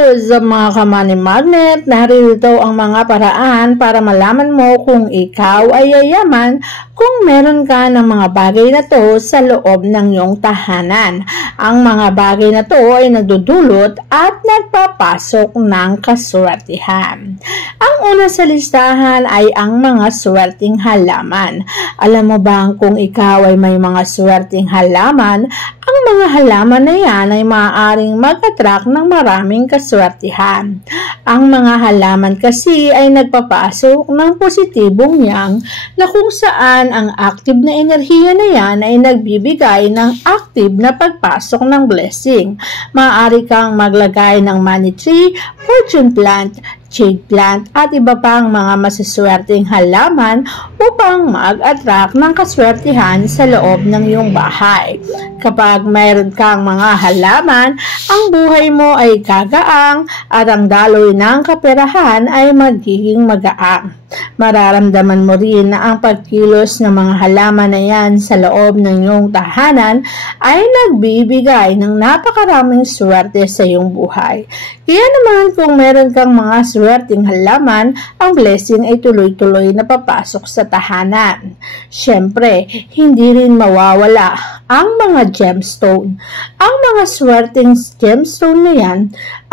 Sa mga kamani magnet, narito ang mga paraan para malaman mo kung ikaw ay yayaman kung meron ka ng mga bagay na to sa loob ng iyong tahanan. Ang mga bagay na to ay nagdudulot at nagpapasok ng kaswertihan. Ang una sa listahan ay ang mga swerteng halaman. Alam mo bang kung ikaw ay may mga swerteng halaman, ang mga halaman na yan ay maaaring mag-attract ng maraming kaswertihan. Ang mga halaman kasi ay nagpapasok ng positibong yang na kung saan ang active na enerhiya na yan ay nagbibigay ng active na pagpasok ng blessing. Maaari kang maglagay ng money tree, fortune plant, jade plant at iba pang mga masaswerteng halaman upang mag-attract ng kaswertihan sa loob ng iyong bahay. Kapag mayroon kang mga halaman, ang buhay mo ay gagaang at ang daloy ng kaperahan ay magiging magaang. Mararamdaman mo rin na ang pagkilos ng mga halaman na yan sa loob ng iyong tahanan ay nagbibigay ng napakaraming swerte sa iyong buhay. Kaya naman kung meron kang mga swerteng halaman, ang blessing ay tuloy-tuloy na papasok sa tahanan. Siyempre, hindi rin mawawala ang mga gemstone. Ang mga swerteng gemstone na yan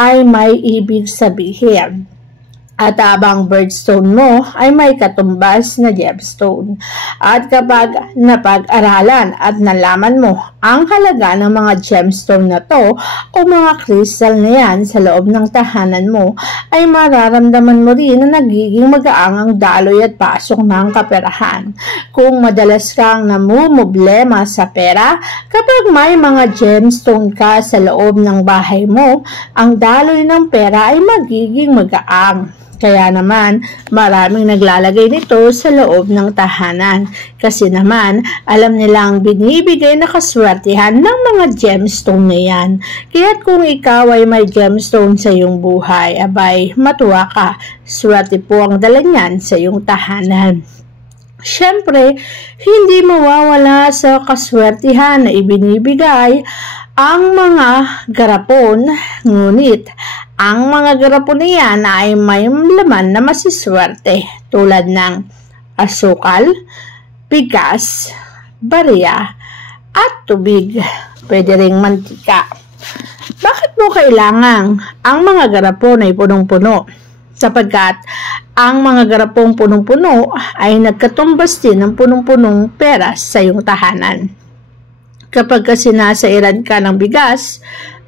ay may ibig sabihin. At abang birdstone mo ay may katumbas na gemstone. At kapag napag-aralan at nalaman mo ang halaga ng mga gemstone na to o mga crystal na yan sa loob ng tahanan mo, ay mararamdaman mo rin na nagiging magaang ang daloy at pasok ng kaperahan. Kung madalas kang namumblema sa pera, kapag may mga gemstone ka sa loob ng bahay mo, ang daloy ng pera ay magiging magaang. Kaya naman, maraming naglalagay nito sa loob ng tahanan. Kasi naman, alam nilang binibigay na kaswertihan ng mga gemstone na yan. Kaya't kung ikaw ay may gemstone sa iyong buhay, abay, matuwa ka. Swerte po ang dala niyan sa iyong tahanan. Siyempre, hindi mawawala sa kaswertihan na ibinibigay ang mga garapon, ngunit ang mga garapon na yan ay may laman na masiswerte tulad ng asukal, bigas, barya, at tubig. Pwede ring mantika. Bakit mo kailangan ang mga garapon ay punong-puno? Sapagkat ang mga garapong punong-puno ay nagkatumbas din ng punong-punong pera sa iyong tahanan. Kapag kasi nasairan ka ng bigas,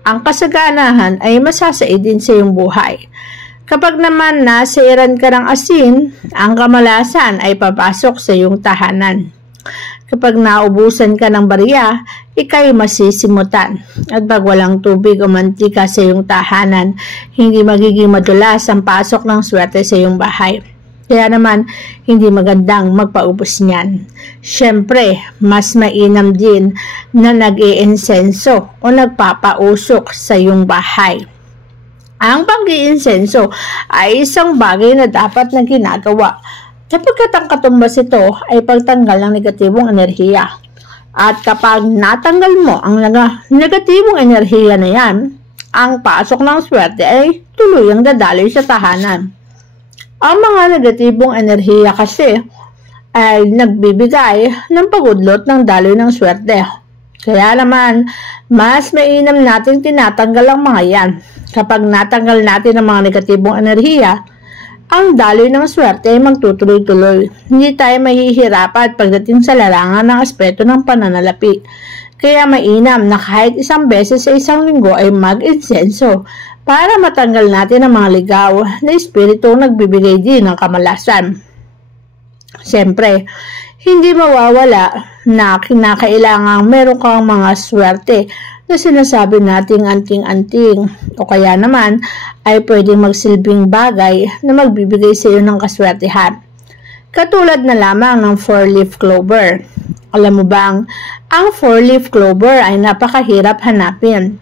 ang kasaganahan ay masasaid din sa iyong buhay. Kapag naman nasairan ka ng asin, ang kamalasan ay papasok sa iyong tahanan. Kapag naubusan ka ng barya, ikay masisimutan. At pag walang tubig o mantika sa iyong tahanan, hindi magiging madulas ang pasok ng swerte sa iyong bahay. Kaya naman, hindi magandang magpaubos niyan. Siyempre, mas mainam din na nag-iinsenso o nagpapausok sa iyong bahay. Ang pag-iinsenso ay isang bagay na dapat na ginagawa sapagkat ang katumbas ito ay pagtanggal ng negatibong enerhiya. At kapag natanggal mo ang negatibong enerhiya na yan, ang pasok ng swerte ay tuluyang dadaloy sa tahanan. Ang mga negatibong enerhiya kasi ay nagbibigay ng pagudlot ng daloy ng swerte. Kaya naman, mas mainam natin tinatanggal ang mga yan. Kapag natanggal natin ang mga negatibong enerhiya, ang daloy ng swerte ay magtutuloy-tuloy. Hindi tayo mahihirapan pagdating sa larangan ng aspeto ng pananalapi. Kaya mainam na kahit isang beses sa isang linggo ay mag-insenso para matanggal natin ang mga ligaw na espiritu nagbibigay din ng kamalasan. Siyempre, hindi mawawala na kinakailangang meron kang mga swerte na sinasabi nating anting-anting o kaya naman ay pwedeng magsilbing bagay na magbibigay sa iyo ng kaswertihan. Katulad na lamang ng 4-leaf clover. Alam mo bang, ang 4-leaf clover ay napakahirap hanapin.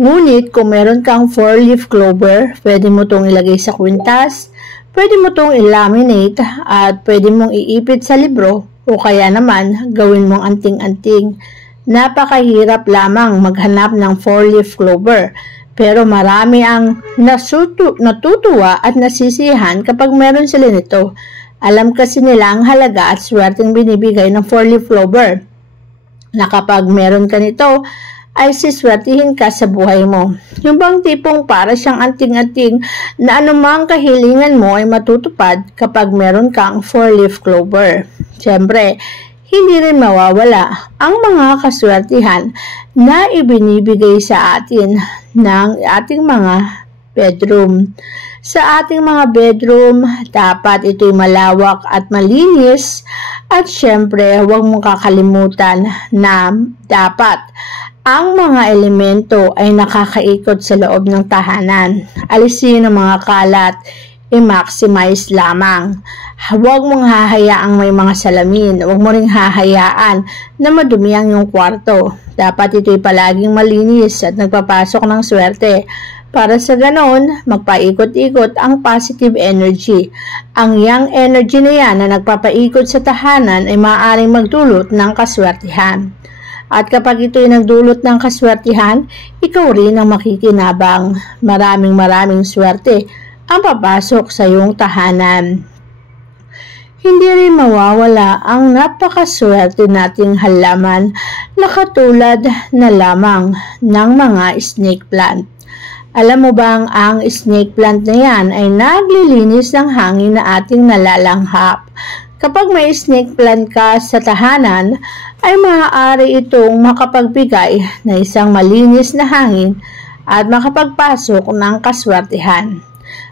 Ngunit kung meron kang 4-leaf clover, pwede mo itong ilagay sa kwintas, pwede mo itong i-laminate at pwede mong iipit sa libro o kaya naman gawin mong anting-anting. Napakahirap lamang maghanap ng 4-leaf clover. Pero marami ang natutuwa at nasisiyahan kapag meron sila nito. Alam kasi nila ang halaga at swerteng binibigay ng 4-leaf clover, na kapag meron ka nito, ay siswertihin ka sa buhay mo. Yung bang tipong para siyang anting-anting na anumang kahilingan mo ay matutupad kapag meron kang 4-leaf clover. Siyempre, hindi rin mawawala ang mga kaswertihan na ibinibigay sa atin ng ating mga bedroom. Sa ating mga bedroom, dapat ito'y malawak at malinis, at syempre, huwag mong kakalimutan na dapat ang mga elemento ay nakakaikot sa loob ng tahanan. Alisin ang mga kalat, i-maximize lamang. Huwag mong hahayaang may mga salamin. Huwag mo ring hahayaan na madumi ang iyong kwarto. Dapat ito'y palaging malinis at nagpapasok ng swerte. Para sa ganon, magpaikot-ikot ang positive energy. Ang yang energy na yan na nagpapaikot sa tahanan ay maaaring magdulot ng kaswertihan. At kapag ito'y nagdulot ng kaswertihan, ikaw rin ang makikinabang. Maraming swerte ang papasok sa iyong tahanan. Hindi rin mawawala ang napakaswerte nating halaman na katulad na lamang ng mga snake plant. Alam mo bang ang snake plant na yan ay naglilinis ng hangin na ating nalalanghap? Kapag may snake plant ka sa tahanan, ay maaari itong makapagbigay na isang malinis na hangin at makapagpasok ng kaswertihan.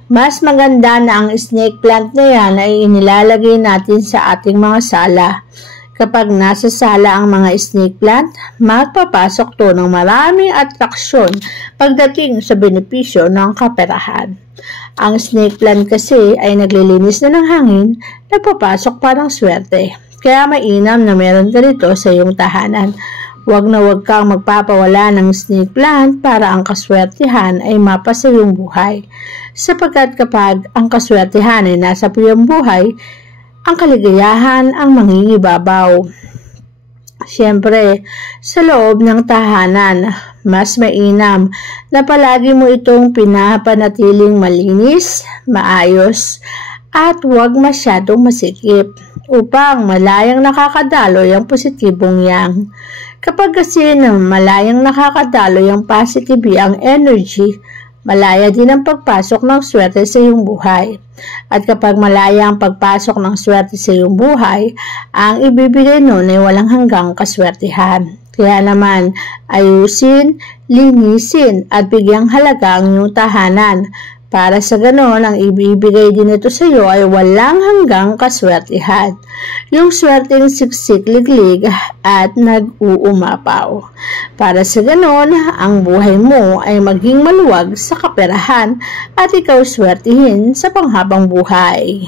Mas maganda na ang snake plant na yan ay inilalagay natin sa ating mga sala. Kapag nasa sala ang mga snake plant, magpapasok to ng maraming atraksyon pagdating sa benepisyo ng kaperahan. Ang snake plant kasi ay naglilinis na ng hangin, nagpapasok pa ng swerte. Kaya mainam na meron ka nito sa iyong tahanan. Huwag na huwag kang magpapawala ng snake plant para ang kaswertihan ay mapa sa iyong buhay. Sapagkat kapag ang kaswertihan ay nasa iyong buhay, ang kaligayahan ang mangingibabaw. Siyempre, sa loob ng tahanan, mas mainam na palagi mo itong pinapanatiling malinis, maayos, at huwag masyadong masikip upang malayang nakakadaloy ang positibong yang. Kapag kasi malayang nakakadaloy ang positive yang energy, malaya din ang pagpasok ng swerte sa iyong buhay. At kapag malaya ang pagpasok ng swerte sa iyong buhay, ang ibibigay nun ay walang hanggang kaswertihan. Kaya naman, ayusin, linisin at bigyang halaga ang iyong tahanan. Para sa ganon, ang ibibigay din ito sa iyo ay walang hanggang kaswertihan. Yung swerteng siksik-liglig at nag-uumapaw. Para sa ganon, ang buhay mo ay maging maluwag sa kaperahan at ikaw swertihin sa panghabang buhay.